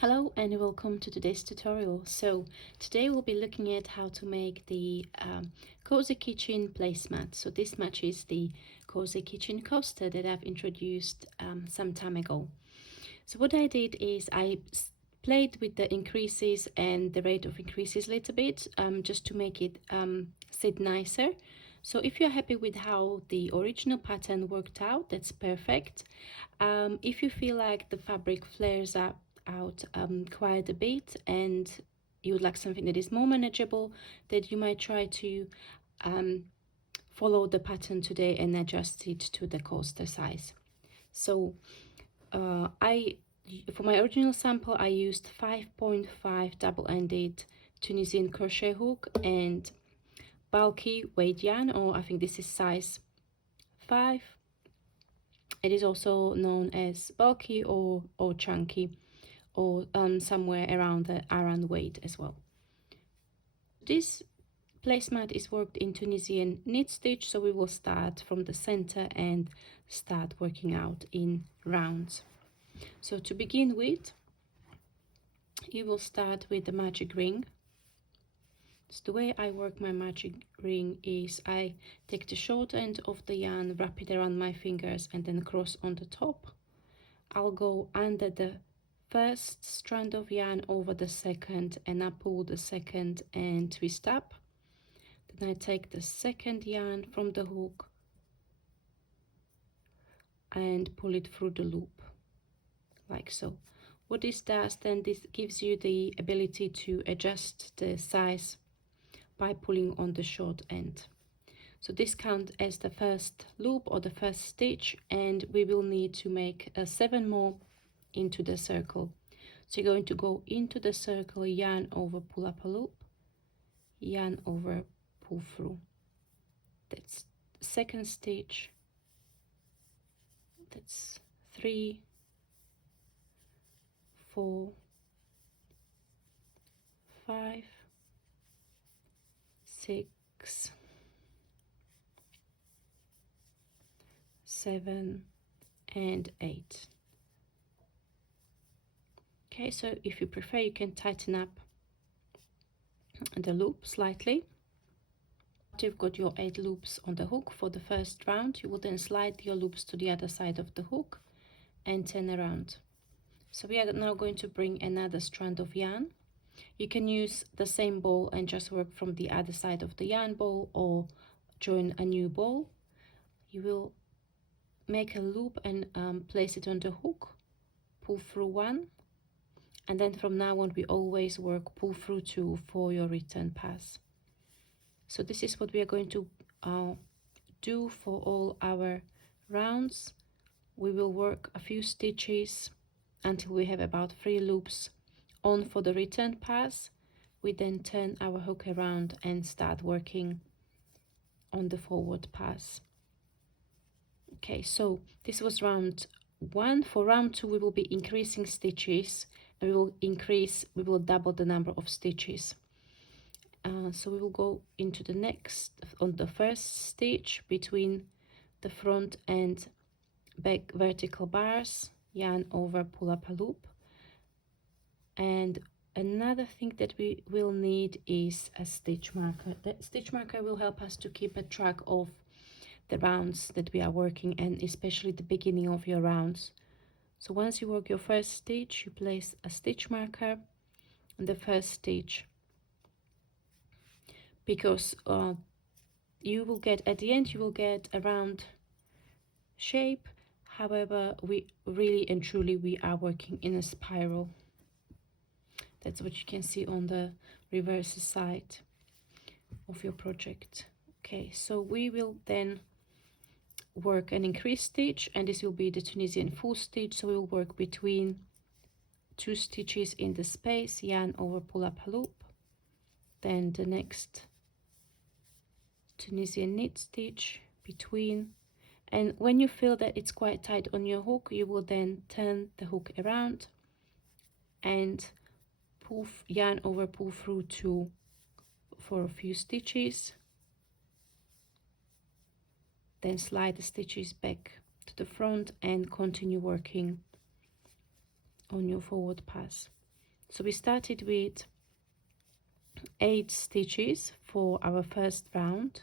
Hello and welcome to today's tutorial. So today we'll be looking at how to make the Cozy Kitchen Placemat. So this matches the Cozy Kitchen coaster that I've introduced some time ago. So what I did is I played with the increases and the rate of increases a little bit just to make it sit nicer. So if you're happy with how the original pattern worked out, that's perfect. If you feel like the fabric flares up out quite a bit and you would like something that is more manageable, that you might try to follow the pattern today and adjust it to the coaster size. So for my original sample I used 5.5 double-ended Tunisian crochet hook and bulky weight yarn, or I think this is size 5. It is also known as bulky or chunky, or somewhere around the around weight as well. This placemat is worked in Tunisian knit stitch, so we will start from the center and start working out in rounds. So to begin with, you will start with the magic ring. So the way I work my magic ring is I take the short end of the yarn, wrap it around my fingers and then cross on the top. I'll go under the first strand of yarn over the second and I pull the second and twist up. Then I take the second yarn from the hook and pull it through the loop like so. What this does then, this gives you the ability to adjust the size by pulling on the short end. So this counts as the first loop or the first stitch, and we will need to make 7 more into the circle. So you're going to go into the circle, yarn over, pull up a loop, yarn over, pull through. That's the second stitch. That's 3, 4, 5, 6, 7 and 8. Okay, so if you prefer, you can tighten up the loop slightly. After you've got your 8 loops on the hook for the first round, you will then slide your loops to the other side of the hook and turn around. So we are now going to bring another strand of yarn. You can use the same ball and just work from the other side of the yarn ball, or join a new ball. You will make a loop and place it on the hook, pull through 1, and then from now on we always work pull through 2 for your return pass. So this is what we are going to do for all our rounds. We will work a few stitches until we have about 3 loops on for the return pass. We then turn our hook around and start working on the forward pass. Okay, so this was round 1. For round 2 we will be increasing stitches, and we will double the number of stitches. So we will go into the next, on the first stitch between the front and back vertical bars, yarn over, pull up a loop. And another thing that we will need is a stitch marker. The stitch marker will help us to keep a track of the rounds that we are working, and especially the beginning of your rounds. So once you work your first stitch, you place a stitch marker on the first stitch, because you will get, at the end you will get a round shape. However, we really and truly we are working in a spiral. That's what you can see on the reverse side of your project. Okay, so we will then work an increased stitch, and this will be the Tunisian full stitch. So we will work between 2 stitches in the space, yarn over, pull up a loop, then the next Tunisian knit stitch between, and when you feel that it's quite tight on your hook, you will then turn the hook around and pull, yarn over, pull through 2 for a few stitches, then slide the stitches back to the front and continue working on your forward pass. So we started with 8 stitches for our first round.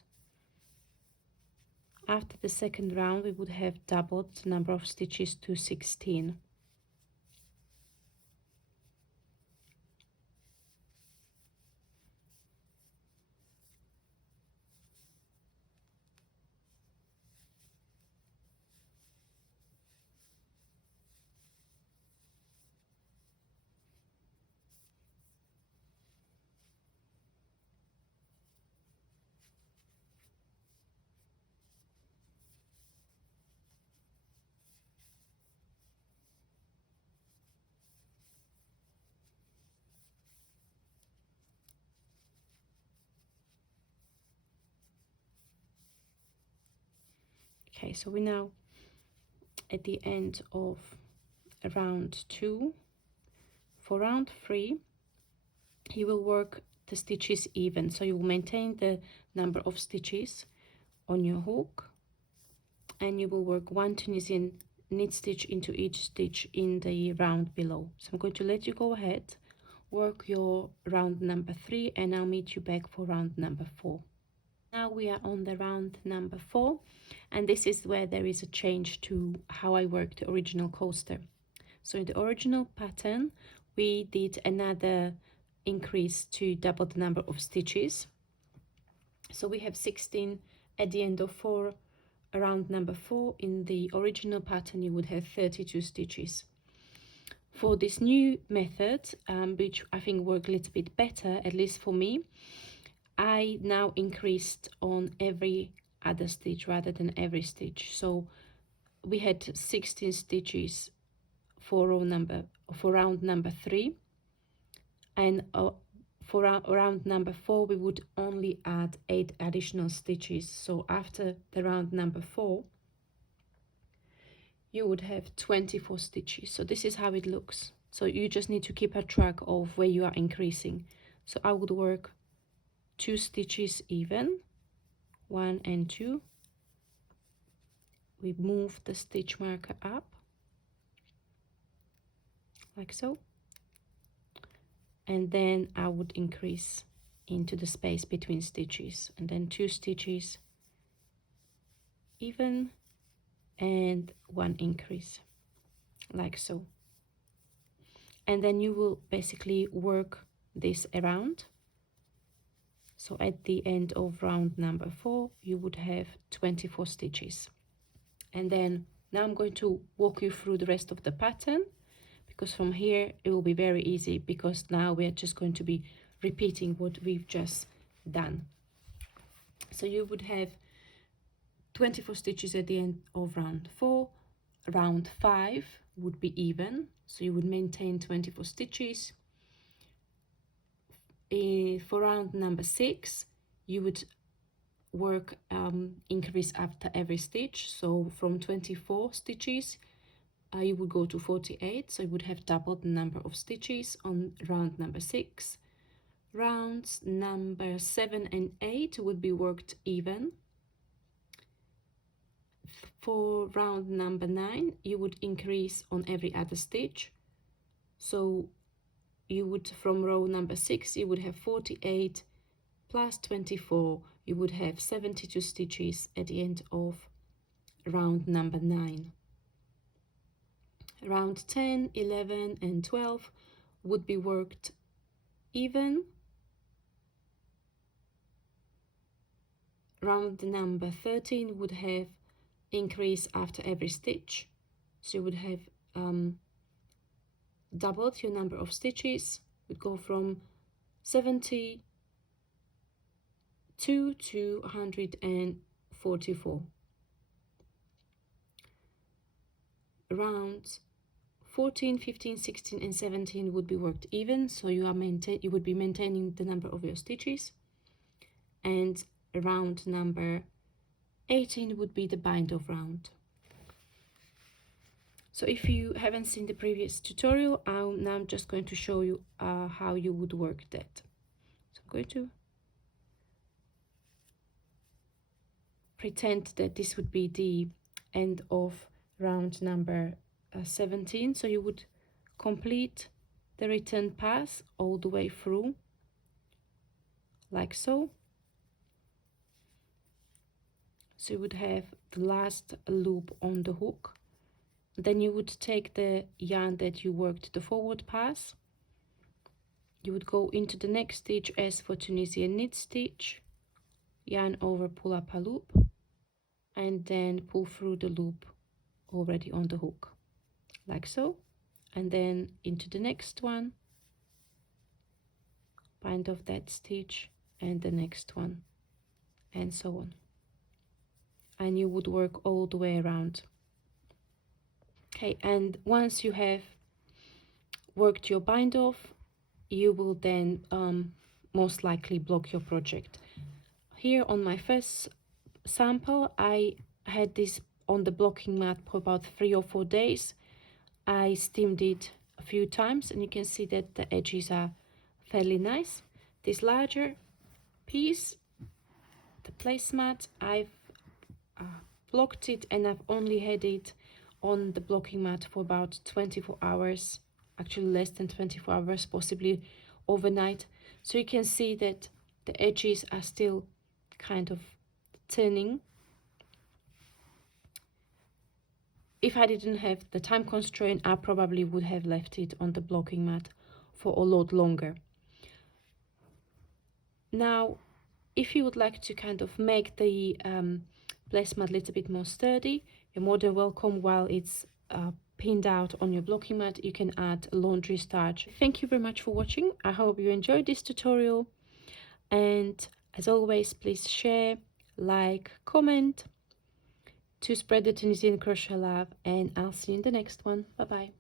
After the second round, we would have doubled the number of stitches to 16. Okay, so we're now at the end of round 2. For round 3, you will work the stitches even, so you will maintain the number of stitches on your hook, and you will work 1 Tunisian knit stitch into each stitch in the round below. So I'm going to let you go ahead, work your round number 3, and I'll meet you back for round number 4. Now we are on the round number 4, and this is where there is a change to how I worked the original coaster. So in the original pattern, we did another increase to double the number of stitches. So we have 16 at the end of round number 4. In the original pattern, you would have 32 stitches. For this new method, which I think worked a little bit better, at least for me, I now increased on every other stitch rather than every stitch. So we had 16 stitches for round number 3, and for round number 4 we would only add 8 additional stitches. So after the round number 4 you would have 24 stitches. So this is how it looks. So you just need to keep a track of where you are increasing. So I would work 2 stitches even, 1 and 2. We move the stitch marker up like so, and then I would increase into the space between stitches, and then 2 stitches even and 1 increase like so. And then you will basically work this around. So at the end of round number 4 you would have 24 stitches. And then now I'm going to walk you through the rest of the pattern, because from here it will be very easy, because now we're just going to be repeating what we've just done. So you would have 24 stitches at the end of round 4. Round 5 would be even, so you would maintain 24 stitches. For round number 6 you would work increase after every stitch. So from 24 stitches you would go to 48, so you would have doubled the number of stitches on round number 6. Rounds number 7 and 8 would be worked even. For round number 9 you would increase on every other stitch. So you would, from row number 6 you would have 48 plus 24, you would have 72 stitches at the end of round number 9. Round 10, 11 and 12 would be worked even. Round number 13 would have increase after every stitch, so you would have doubled your number of stitches. Would go from 70 to 144. Rounds 14, 15, 16 and 17 would be worked even, so you would be maintaining the number of your stitches. And round number 18 would be the bind off round. So if you haven't seen the previous tutorial, now I'm just going to show you how you would work that. So I'm going to pretend that this would be the end of round number 17. So you would complete the return pass all the way through, like so. So you would have the last loop on the hook. Then you would take the yarn that you worked the forward pass. You would go into the next stitch as for Tunisian knit stitch, yarn over, pull up a loop, and then pull through the loop already on the hook, like so. And then into the next one, bind off that stitch and the next one, and so on. And you would work all the way around. Okay, and once you have worked your bind off, you will then most likely block your project. Here on my first sample, I had this on the blocking mat for about 3 or 4 days. I steamed it a few times, and you can see that the edges are fairly nice. This larger piece, the placemat, I've blocked it, and I've only had it on the blocking mat for about 24 hours, actually less than 24 hours, possibly overnight. So you can see that the edges are still kind of turning. If I didn't have the time constraint, I probably would have left it on the blocking mat for a lot longer. Now, if you would like to kind of make the placemat a little bit more sturdy, you're more than welcome. While it's pinned out on your blocking mat, you can add laundry starch. Thank you very much for watching. I hope you enjoyed this tutorial, and as always, please share, like, comment to spread the Tunisian crochet love, and I'll see you in the next one. Bye bye.